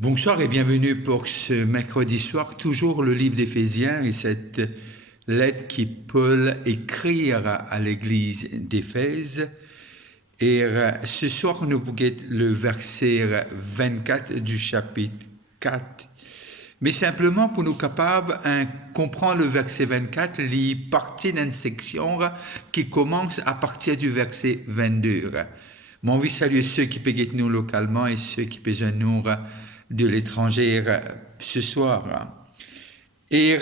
Bonsoir et bienvenue pour ce mercredi soir, toujours le livre d'Éphésiens et cette lettre qui Paul écrit à l'église d'Éphèse. Et ce soir, nous guettons le verset 24 du chapitre 4. Mais simplement pour nous capables de comprendre le verset 24, il partie d'une section qui commence à partir du verset 22. Mon envie de saluer ceux qui peuvent nous localement et ceux qui peuvent nous de l'étranger ce soir. Et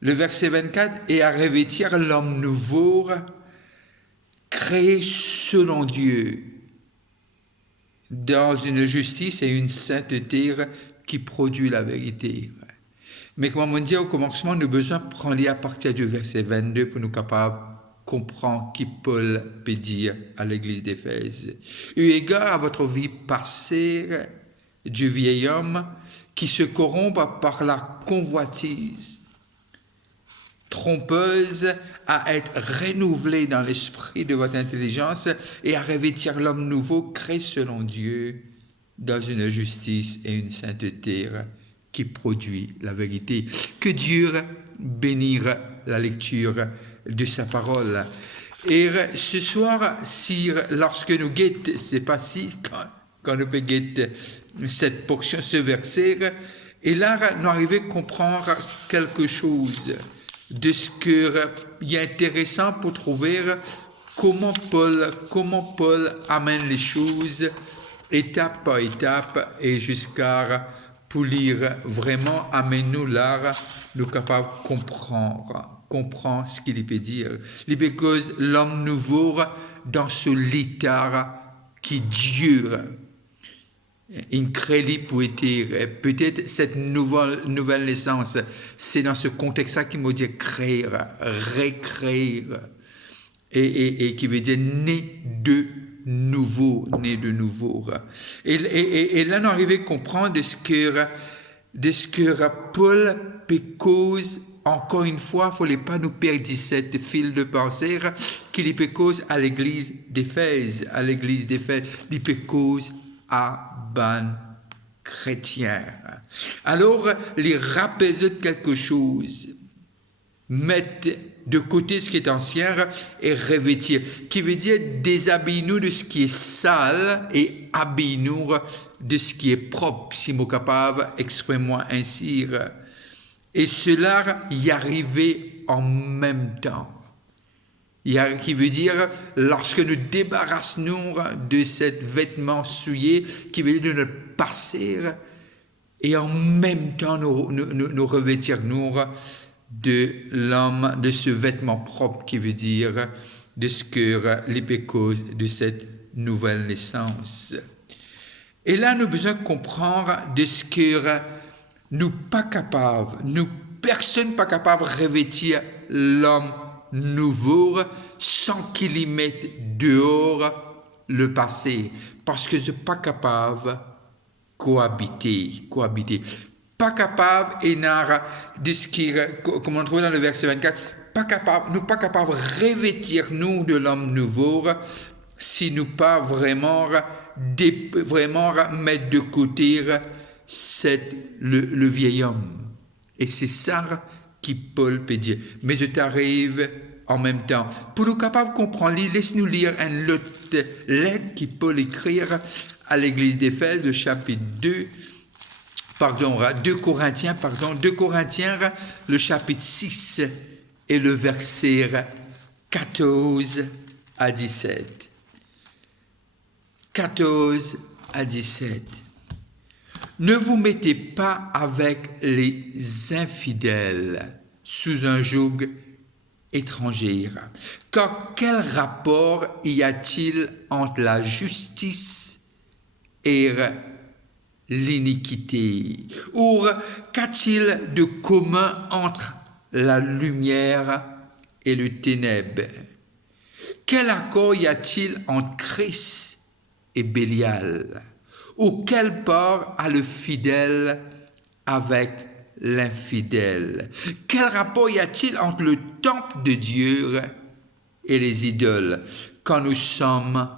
le verset 24 est à revêtir l'homme nouveau, créé selon Dieu, dans une justice et une sainteté qui produit la vérité. Mais comme on dit au commencement, nous avons besoin de prendre à partir du verset 22 pour nous capables de comprendre qui Paul peut dire à l'église d'Éphèse. Eu égard à votre vie passée, du vieil homme qui se corrompt par la convoitise trompeuse à être renouvelé dans l'esprit de votre intelligence et à revêtir l'homme nouveau créé selon Dieu dans une justice et une sainteté qui produit la vérité. Que Dieu bénisse la lecture de sa parole. Et ce soir, lorsque nous guettons, c'est pas si quand nous guettons cette portion, ce verset, et là, nous arrivons à comprendre quelque chose de ce qui est intéressant pour trouver comment Paul amène les choses étape par étape et jusqu'à pour lire vraiment, amène-nous là, nous capables de comprendre ce qu'il peut dire. Il peut cause l'homme nouveau dans ce littard qui dure. Incrédit pour être peut-être cette nouvelle naissance, c'est dans ce contexte-là qu'il m'a dit créer, recréer, et qui veut dire né de nouveau. Et là, nous arrivons à comprendre de ce que Paul peut cause. Encore une fois, il ne faut pas nous perdre cette fil de pensée qu'il peut cause à l'église d'Éphèse. Il peut cause à ban chrétien. Alors, les rappels de quelque chose, mettre de côté ce qui est ancien et revêtir, qui veut dire déshabille-nous de ce qui est sale et habille-nous de ce qui est propre, si nous sommes capables, exprimez-moi ainsi. Et cela y arrivait en même temps. Qui veut dire, lorsque nous débarrassons de cet vêtement souillé, qui veut dire de notre passé, et en même temps nous revêtirons de l'homme, de ce vêtement propre, qui veut dire de ce que l'épécose de cette nouvelle naissance. Et là, nous avons besoin de comprendre de ce que nous pas capables, personne pas capable de revêtir l'homme nouveau sans qu'il y mette dehors le passé, parce que je suis pas capable de cohabiter. Pas capable, et de ce qui, comme on trouve dans le verset 24, pas capable de revêtir nous de l'homme nouveau si nous pas vraiment mettre de côté le vieil homme. Et c'est ça qui Paul peut dire. Mais je t'arrive en même temps. Pour nous capables de comprendre, laisse-nous lire une lettre qui Paul écrit à l'église d'Éphèse, le chapitre 2 Corinthiens, le chapitre 6 et le verset 14 à 17. 14 à 17. Ne vous mettez pas avec les infidèles sous un joug étranger. Car quel rapport y a-t-il entre la justice et l'iniquité? Ou qu'a-t-il de commun entre la lumière et le ténèbre? Quel accord y a-t-il entre Christ et Bélial? Ou quelle part a le fidèle avec l'infidèle? Quel rapport y a-t-il entre le temple de Dieu et les idoles, quand nous sommes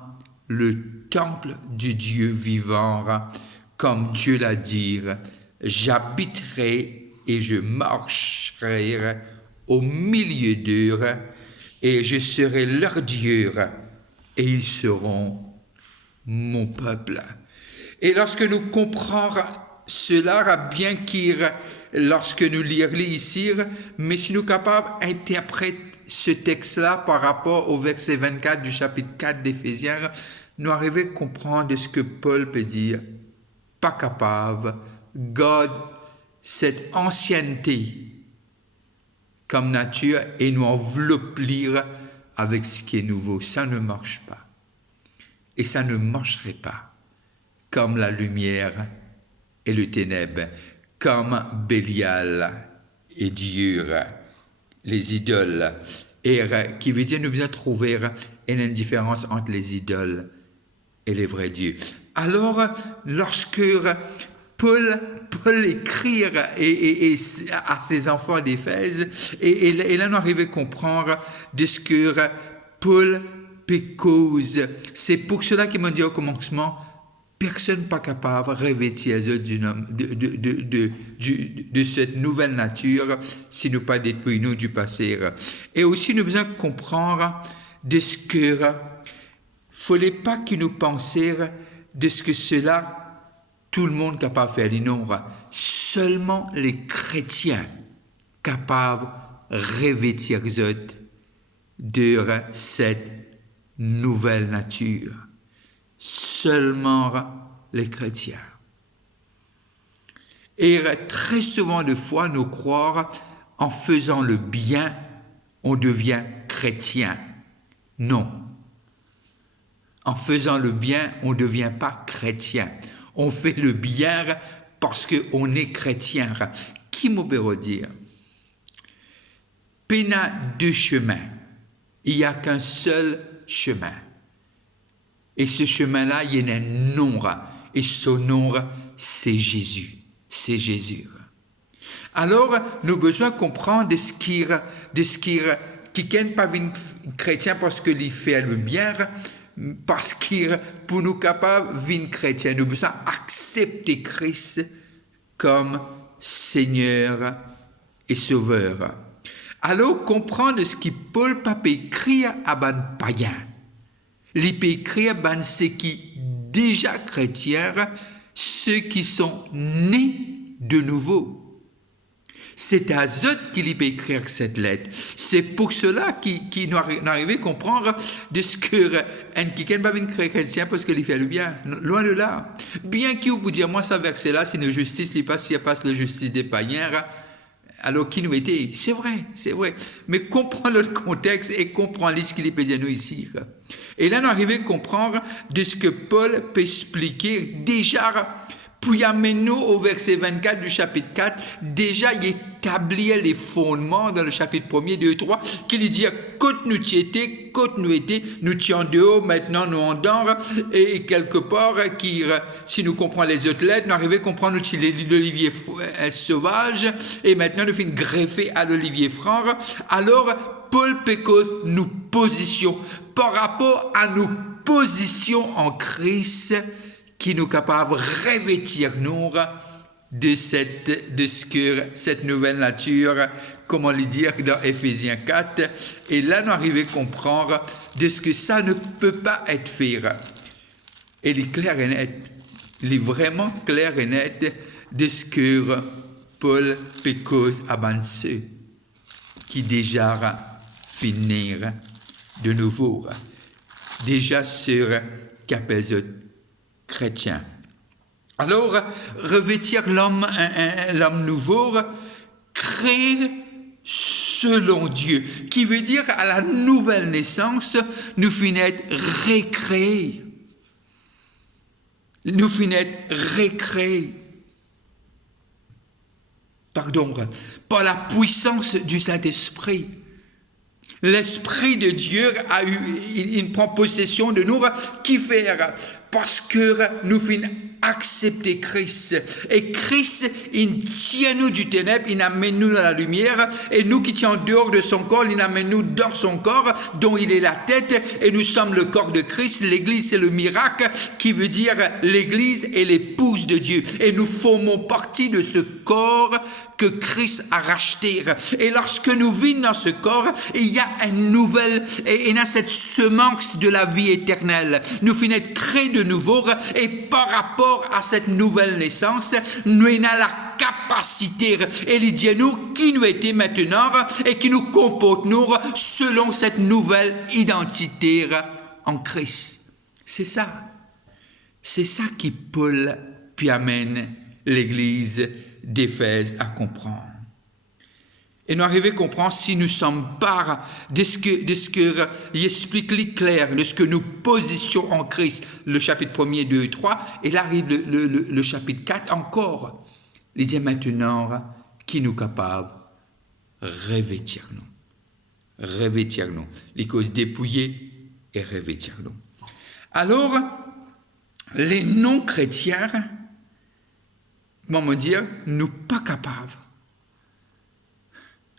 le temple du Dieu vivant, comme Dieu l'a dit, j'habiterai et je marcherai au milieu d'eux, et je serai leur Dieu, et ils seront mon peuple. Et lorsque nous comprenons cela, bien qu'il, lorsque nous lirons ici, mais si nous sommes capables d'interpréter ce texte-là par rapport au verset 24 du chapitre 4 d'Éphésiens, nous arrivons à comprendre ce que Paul peut dire. Pas capable, garde cette ancienneté comme nature et nous envelopper avec ce qui est nouveau. Ça ne marche pas. Et ça ne marcherait pas comme la lumière et le ténèbre, comme Bélial et Dieu, les idoles. Et qui veut dire nous devons trouver une différence entre les idoles et les vrais dieux. Alors, lorsque Paul écrit à ses enfants d'Éphèse, et là, nous arrivons à comprendre de ce que Paul cause. C'est pour cela qu'il m'a dit au commencement, personne n'est pas capable de revêtir de cette nouvelle nature si nous pas détruit nous du passé. Et aussi, nous devons comprendre de ce que fallait pas que nous pensions de ce que cela, tout le monde est capable de faire. Non, seulement les chrétiens capables de revêtir de cette nouvelle nature. Seulement les chrétiens. Et très souvent de fois, nous croyons en faisant le bien, on devient chrétien. Non. En faisant le bien, on ne devient pas chrétien. On fait le bien parce qu'on est chrétien. Qui m'a dire? Pena deux chemins. Il n'y a qu'un seul chemin. Et ce chemin-là, il y a un nom. Et ce nom, c'est Jésus. C'est Jésus. Alors, nous avons besoin de comprendre qui n'est pas un chrétien parce qu'il fait le bien, parce que pour nous capables de chrétien, nous avons besoin d'accepter Christ comme Seigneur et Sauveur. Alors, comprendre ce que Paul peut écrire à ban païen. Il peut écrire à ceux qui déjà chrétiens, ceux qui sont nés de nouveau. C'est à eux qu'il peut écrire cette lettre. C'est pour cela qu'il nous arrive à comprendre de ce que quelqu'un ne va pas chrétien parce qu'il fait le bien. Loin de là. Bien qu'il vous dire, moi, ça verset-là, c'est une justice, il passe la justice des païens. Alors, qui nous était? C'est vrai. Mais comprendre le contexte et comprendre ce qu'il peut dire nous ici. Et là, nous arrivons à comprendre de ce que Paul peut expliquer déjà. Puis amène-nous au verset 24 du chapitre 4, déjà il établit les fondements dans le chapitre 1er, 2, 3, qu'il dit quand nous étions, nous étions dehors, maintenant nous en dehors, et quelque part, si nous comprenons les autres lettres, nous arrivons à comprendre l'olivier sauvage, et maintenant nous finissons greffer à l'olivier franc. Alors, Paul pécose nous position par rapport à nos positions en Christ, qui nous capable de revêtir nous de cette nouvelle nature, comme on le dit dans Éphésiens 4. Et là, nous arrivons à comprendre de ce que ça ne peut pas être fait. Et il est clair et net, il est vraiment clair et net de ce que Paul pécose à ceux qui déjà finir de nouveau. Déjà sur capes chrétien. Alors, revêtir l'homme nouveau, créé selon Dieu, qui veut dire à la nouvelle naissance, nous finissons être récréés. Nous finissons être récréés. Pardon, par la puissance du Saint-Esprit. L'Esprit de Dieu il prend possession de nous, qui fait parce que nous finissons accepter Christ. Et Christ, il tient nous du ténèbre, il amène nous dans la lumière, et nous qui sommes dehors de son corps, il amène nous dans son corps, dont il est la tête, et nous sommes le corps de Christ. L'Église, c'est le miracle, qui veut dire l'Église est l'épouse de Dieu. Et nous formons partie de ce corps que Christ a racheté. Et lorsque nous vivons dans ce corps, il y a une nouvelle, et il y a cette semence de la vie éternelle. Nous finissons être créés de nouveau, et par rapport à cette nouvelle naissance, nous avons la capacité, et il dit nous qui nous était maintenant, et qui nous comporte nous selon cette nouvelle identité en Christ. C'est ça. C'est ça qui Paul puis amène l'Église d'Éphèse à comprendre. Et nous arrivons à comprendre si nous sommes part de ce que il explique clair, de ce que nous positions en Christ, le chapitre 1er, 2 et 3, et là arrive le chapitre 4 encore. Il dit maintenant, qui nous capable revêtir-nous. Revêtir-nous. Les causes dépouillées et revêtir-nous. Alors, les non-chrétiens, comment dire, nous pas capables.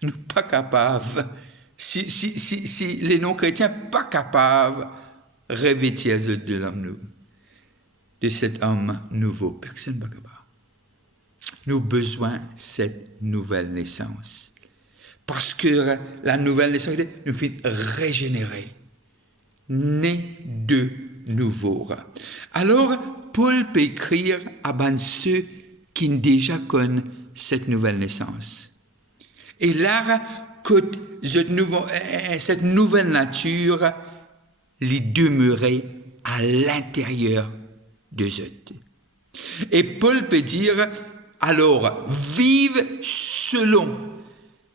Nous pas capables. Si les non-chrétiens pas capables revêtir de l'homme, de cet homme nouveau, personne pas capable. Nous avons besoin de cette nouvelle naissance. Parce que la nouvelle naissance nous fait régénérer, né de nouveau. Alors, Paul peut écrire à ceux qui déjà connaissent cette nouvelle naissance. Et là, cette nouvelle nature les demeurait à l'intérieur de eux. Et Paul peut dire, alors, vive selon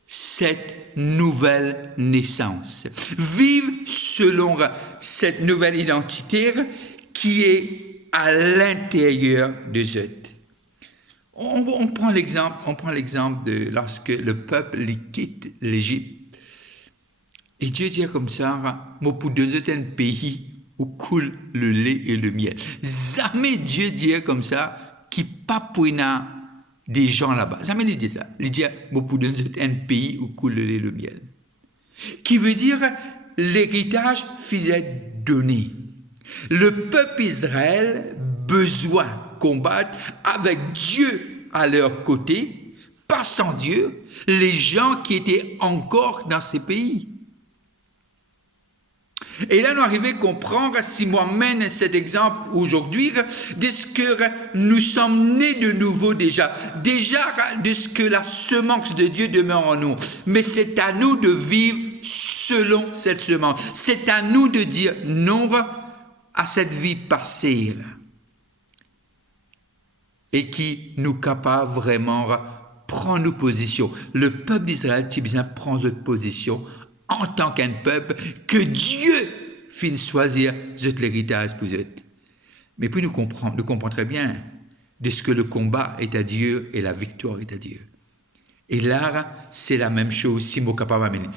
cette nouvelle naissance. Vive selon cette nouvelle identité qui est à l'intérieur de eux. On prend l'exemple de lorsque le peuple quitte l'Égypte. Et Dieu dit comme ça, moi pour deux un pays où coule le lait et le miel. Jamais Dieu dit comme ça, qui papouina des gens là-bas. Jamais il dit ça. Il dit, moi pour deux un pays où coule le lait et le miel. Qui veut dire, l'héritage faisait donner. Le peuple Israël besoin combattre avec Dieu à leur côté, pas sans Dieu, les gens qui étaient encore dans ces pays. Et là, nous arrivons à comprendre, si moi mène cet exemple aujourd'hui, de ce que nous sommes nés de nouveau déjà de ce que la semence de Dieu demeure en nous. Mais c'est à nous de vivre selon cette semence. C'est à nous de dire non à cette vie passée. Et qui nous capable vraiment prendre nos positions. Le peuple d'Israël, tu bien prend notre position en tant qu'un peuple que Dieu finit choisir l'héritage pour eux. Mais puis nous comprenons très bien de ce que le combat est à Dieu et la victoire est à Dieu. Et là, c'est la même chose si nous sommes capables d'amener.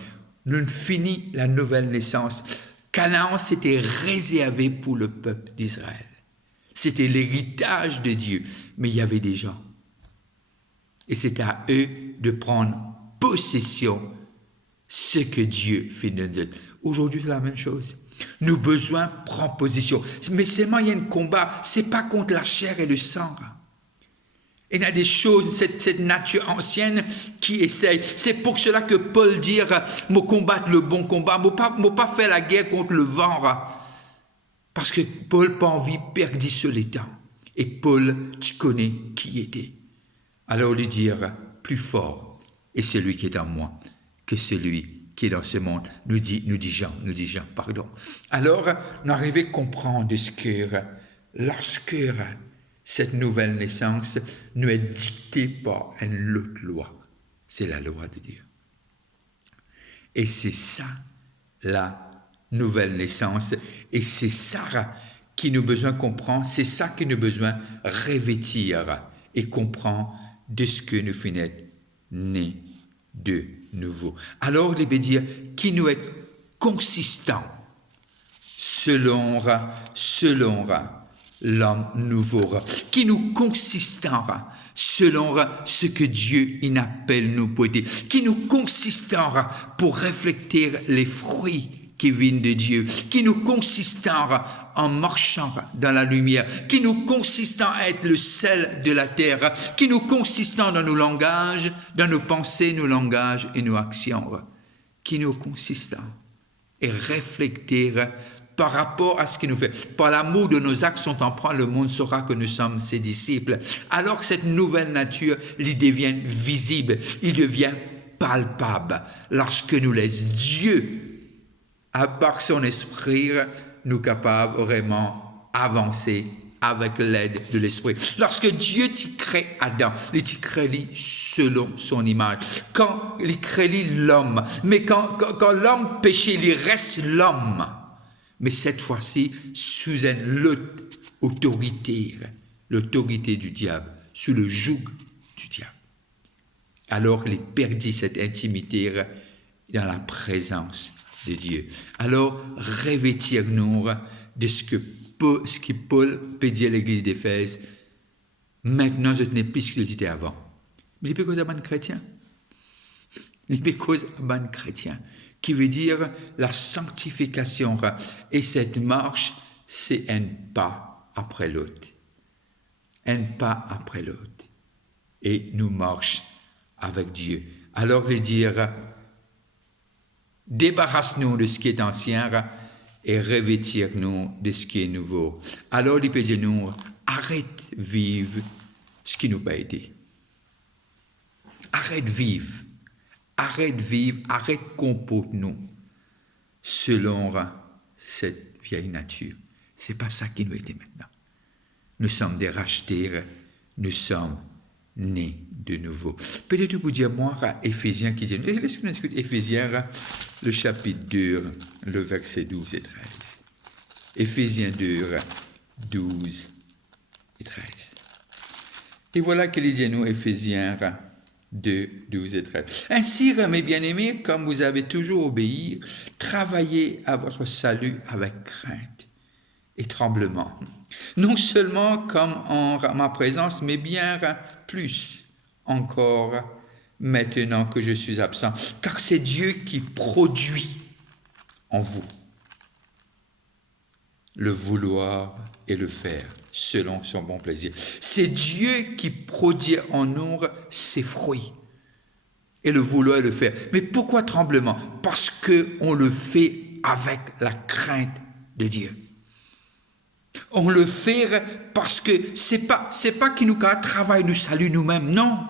Nous finissons la nouvelle naissance. Canaan, c'était réservé pour le peuple d'Israël. C'était l'héritage de Dieu. Mais il y avait des gens. Et c'est à eux de prendre possession ce que Dieu fait de nous. Aujourd'hui, c'est la même chose. Nous besoin prendre position. Mais seulement il y a un combat. C'est pas contre la chair et le sang. Il y a des choses, cette nature ancienne qui essaye. C'est pour cela que Paul dit, moi combattre le bon combat, moi pas faire la guerre contre le vent. Parce que Paul n'a pas envie de perdre les temps. Et Paul, tu connais qui il était. Alors lui dire, plus fort est celui qui est en moi que celui qui est dans ce monde, nous dit Jean, pardon. Alors, nous arrivons à comprendre ce que, lorsque cette nouvelle naissance nous est dictée par une autre loi, c'est la loi de Dieu. Et c'est ça, la nouvelle naissance, et c'est ça qui nous besoin comprendre, c'est ça qui nous besoin revêtir et comprendre de ce que nous finissons nés de nouveau. Alors, il veut dire qui nous est consistant selon l'homme nouveau, qui nous consistera selon ce que Dieu il appelle nous pour être, qui nous consistera pour refléter les fruits qui viennent de Dieu, qui nous consistera en marchant dans la lumière, qui nous consistant à être le sel de la terre, qui nous consistant dans nos langages, dans nos pensées, nos langages et nos actions, qui nous consistant et refléter par rapport à ce qu'il nous fait. Par l'amour de nos actes sont empreints, le monde saura que nous sommes ses disciples. Alors que cette nouvelle nature lui devient visible, il devient palpable lorsque nous laisse Dieu, à part son esprit, nous capables vraiment avancer avec l'aide de l'esprit. Lorsque Dieu t'y crée Adam, il t'y crée selon son image. Quand il crée l'homme, mais quand l'homme péché, il reste l'homme. Mais cette fois-ci, sous une l'autorité du diable, sous le joug du diable. Alors il perdit cette intimité dans la présence de Dieu. Alors, revêtir-nous de ce que Paul peut dire à l'église d'Éphèse. Maintenant, je n'ai plus ce que j'étais avant. Mais il peut causer à un chrétien. Il peut causer à un chrétien. Qui veut dire la sanctification. Et cette marche, c'est un pas après l'autre. Un pas après l'autre. Et nous marchons avec Dieu. Alors, veut dire, débarrasse-nous de ce qui est ancien et revêtir-nous de ce qui est nouveau. Alors, il peut dire nous, arrête vivre ce qui nous a été. Arrête vivre, arrête comporte-nous selon cette vieille nature. C'est pas ça qui nous a été maintenant. Nous sommes des rachetés, nous sommes nés de nouveau. Peut-être vous dire, moi, Éphésiens qui dit, laissez-nous discuter Éphésiens, le chapitre 2, le verset 12 et 13. Éphésiens 2, 12 et 13. Et voilà qu'il dit nous, Éphésiens 2, 12 et 13. Ainsi, mes bien-aimés, comme vous avez toujours obéi, travaillez à votre salut avec crainte et tremblement. Non seulement comme en ma présence, mais bien plus encore maintenant que je suis absent. Car c'est Dieu qui produit en vous le vouloir et le faire selon son bon plaisir. C'est Dieu qui produit en nous ses fruits et le vouloir et le faire. Mais pourquoi tremblement? Parce qu'on le fait avec la crainte de Dieu. On le fait parce que c'est pas qu'il nous travaille, nous salue nous-mêmes. Non.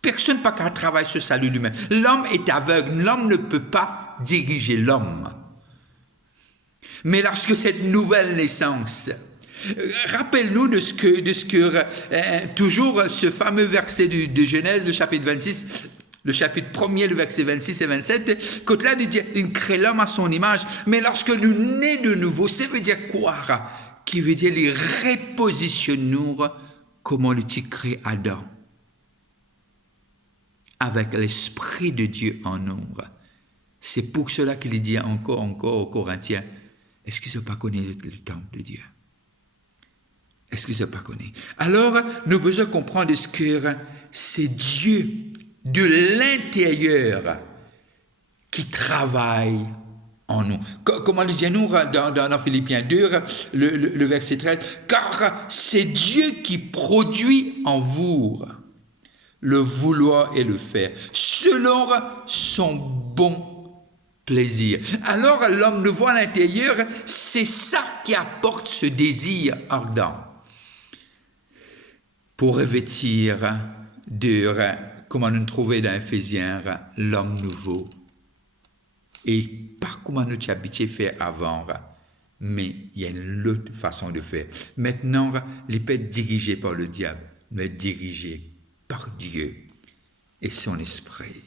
Personne n'a qu'à travailler ce salut lui-même. L'homme est aveugle, l'homme ne peut pas diriger l'homme. Mais lorsque cette nouvelle naissance, rappelle-nous de ce que toujours ce fameux verset de Genèse, le chapitre 26, le chapitre 1er, le verset 26 et 27, quand là, il dit, il crée l'homme à son image, mais lorsque nous nés de nouveau, ça veut dire quoi? Qui veut dire, il repositionne nous comment il crée Adam. Avec l'Esprit de Dieu en nous. C'est pour cela qu'il dit encore aux Corinthiens, est-ce qu'ils ne pas connaissent le temple de Dieu? Est-ce qu'ils ne pas connaissent? Alors, nous avons besoin de comprendre ce que c'est Dieu de l'intérieur qui travaille en nous. Comment le dit nous dans Philippiens 2, le verset 13, car c'est Dieu qui produit en vous le vouloir et le faire, selon son bon plaisir. Alors, l'homme le voit à l'intérieur, c'est ça qui apporte ce désir ardent pour revêtir comment nous trouver dans Éphésiens, l'homme nouveau. Et pas comment nous t'y habitués faire avant, mais il y a une autre façon de faire. Maintenant, il peut être dirigé par le diable, mais dirigé par Dieu et son esprit.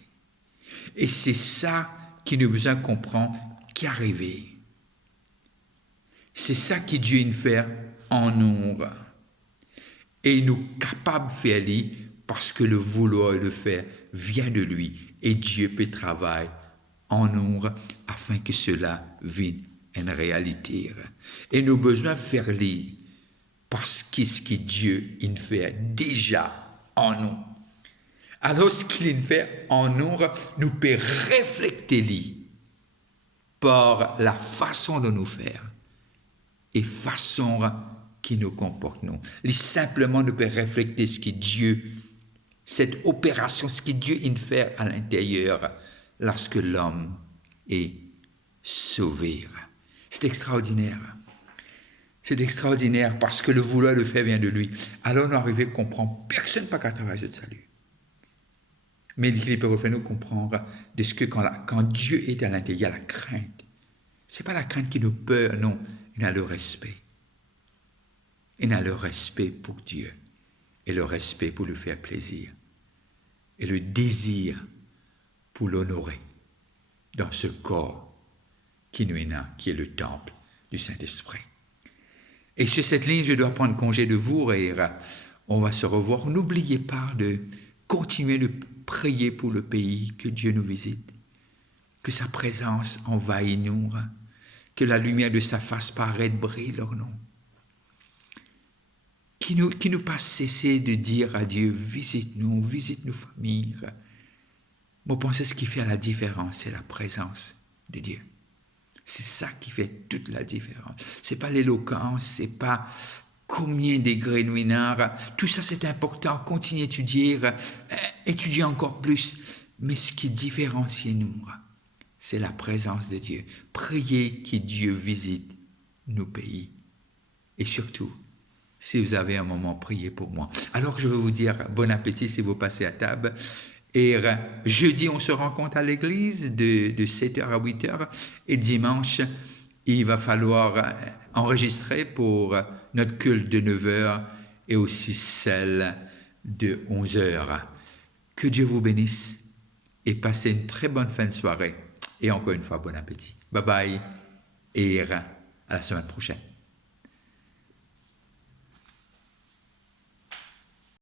Et c'est ça qui nous besoin de comprendre qui est arrivé. C'est ça qui Dieu veut faire en nous. Et nous capables de faire parce que le vouloir et le faire vient de lui. Et Dieu peut travailler en nous afin que cela vienne une réalité. Et nous avons besoin de faire lire parce que ce que Dieu il fait déjà en nous. Alors ce qu'il fait en nous, nous peut refléter lui par la façon de nous faire et façon qui nous comporte nous. Il simplement nous peut refléter ce que Dieu, cette opération, ce que Dieu il fait à l'intérieur lorsque l'homme est sauvé. C'est extraordinaire. C'est extraordinaire parce que le vouloir le faire vient de lui. Alors on arrive à comprendre, personne pas qu'à travers ce salut. Mais il peut faire nous comprendre de ce que quand Dieu est à l'intérieur, il y a la crainte. Ce n'est pas la crainte qui nous peur, non, il y a le respect. Il y a le respect pour Dieu et le respect pour lui faire plaisir et le désir pour l'honorer dans ce corps qui nous est là, qui est le temple du Saint-Esprit. Et sur cette ligne, je dois prendre congé de vous et on va se revoir. N'oubliez pas de continuer de prier pour le pays, que Dieu nous visite, que sa présence envahisse nous, que la lumière de sa face paraisse, brille leur nom. Qui nous pas cesser de dire à Dieu, visite-nous, visite nos familles. Moi, je pense que ce qui fait la différence, c'est la présence de Dieu. C'est ça qui fait toute la différence. C'est pas l'éloquence, c'est pas combien de degrés nous inard. Tout ça, c'est important. Continuez à étudier, étudier encore plus. Mais ce qui différencie nous, c'est la présence de Dieu. Priez que Dieu visite nos pays. Et surtout, si vous avez un moment, priez pour moi. Alors, je veux vous dire bon appétit si vous passez à table. Et jeudi, on se rencontre à l'église de 7h à 8h. Et dimanche, il va falloir enregistrer pour notre culte de 9h et aussi celle de 11h. Que Dieu vous bénisse et passez une très bonne fin de soirée. Et encore une fois, bon appétit. Bye bye et à la semaine prochaine.